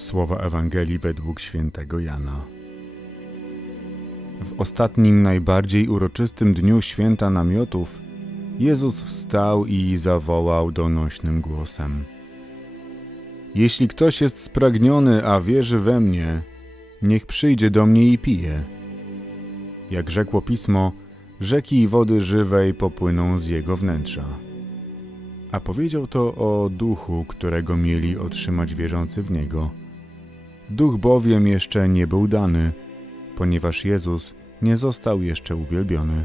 Słowa Ewangelii według świętego Jana. W ostatnim, najbardziej uroczystym dniu święta namiotów, Jezus wstał i zawołał donośnym głosem: Jeśli ktoś jest spragniony, a wierzy we mnie, niech przyjdzie do mnie i pije. Jak rzekło pismo, rzeki wody żywej popłyną z jego wnętrza. A powiedział to o duchu, którego mieli otrzymać wierzący w niego. Duch bowiem jeszcze nie był dany, ponieważ Jezus nie został jeszcze uwielbiony.